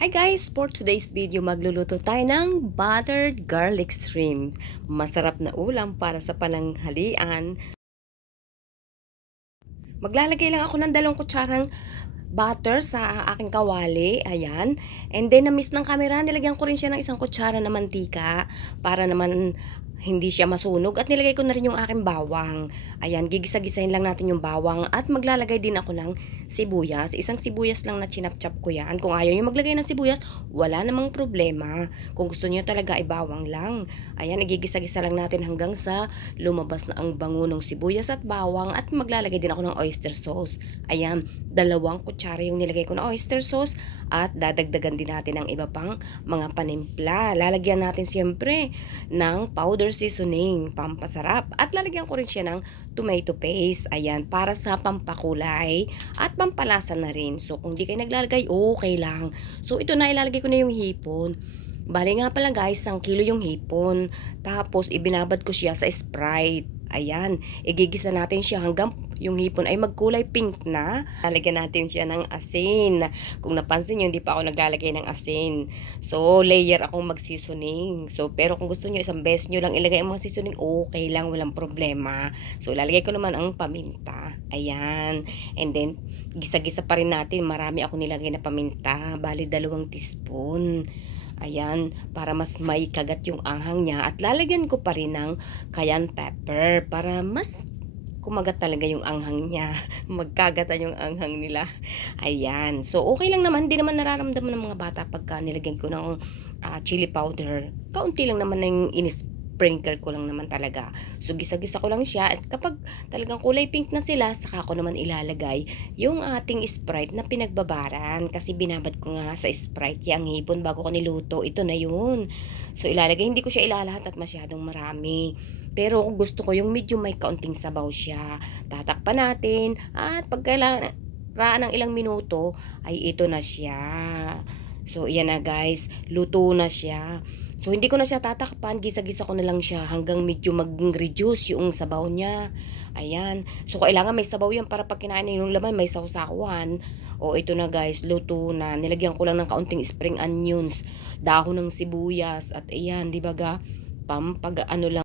Hi guys! For today's video, magluluto tayo ng buttered garlic shrimp. Masarap na ulam para sa pananghalian. Maglalagay lang ako ng 2 kutsarang butter sa aking kawali. Ayan. And then, na-miss ng camera, nilagyan ko rin siya ng 1 kutsara na mantika para naman hindi siya masunog. At nilagay ko na rin yung aking bawang. Ayan, gigisa-gisahin lang natin yung bawang. At maglalagay din ako ng sibuyas. Isang sibuyas lang na chinap-chap ko yan. Kung ayaw nyo maglagay ng sibuyas, wala namang problema. Kung gusto nyo talaga, ay bawang lang. Ayan, igigisa-gisa lang natin hanggang sa lumabas na ang bango ng sibuyas at bawang. At maglalagay din ako ng oyster sauce. Ayan, 2 kutsara yung nilagay ko na oyster sauce. At dadagdagan din natin ng iba pang mga panimpla. Lalagyan natin siyempre ng powder seasoning, pampasarap. At lalagyan ko rin siya ng tomato paste. Ayan, para sa pampakulay at pampalasa na rin. So, kung di kayo naglalagay, okay lang. So, ito na, ilalagay ko na yung hipon. Bali nga pala guys, 1 kilo yung hipon. Tapos, ibinabad ko siya sa Sprite. Ayan, igigisa natin siya hanggang yung hipon ay magkulay pink na. Lalagyan natin siya ng asin. Kung napansin nyo, hindi pa ako naglalagay ng asin. So, layer akong mag-seasoning. So, pero kung gusto nyo, isang beses nyo lang ilagay ang mga seasoning, okay lang, walang problema. So, lalagay ko naman ang paminta. Ayan. And then, gisa-gisa pa rin natin. Marami ako nilagay na paminta. Bali, 2 teaspoon. Ayan, para mas may kagat yung anghang niya. At lalagyan ko pa rin ng cayenne pepper para mas kumagat talaga yung anghang niya. Magkagatan yung anghang nila. Ayan. So, okay lang naman. Hindi naman nararamdaman ng mga bata pagka nilagyan ko ng chili powder. Kaunti lang naman na yung sprinkle ko lang naman talaga. So, gisa-gisa ko lang siya. At kapag talagang kulay pink na sila, saka ko naman ilalagay yung ating Sprite na pinagbabaran. Kasi binabad ko nga sa Sprite yung hipon bago ko niluto. Ito na yun. So, ilalagay. Hindi ko siya ilalahat at masyadong marami. Pero kung gusto ko yung medyo may kaunting sabaw siya. Tatakpan natin. At pag kailangan ng ilang minuto, ay ito na siya. So, iyan na guys. Luto na siya. So, hindi ko na siya tatakpan. Gisa-gisa ko na lang siya hanggang medyo mag-reduce yung sabaw niya. Ayan. So, kailangan may sabaw yan para pag kinain na yung laman, may sausawan. O, ito na guys. Luto na. Nilagyan ko lang ng kaunting spring onions, dahon ng sibuyas. At ayan, di ba ga? Pampag ano lang.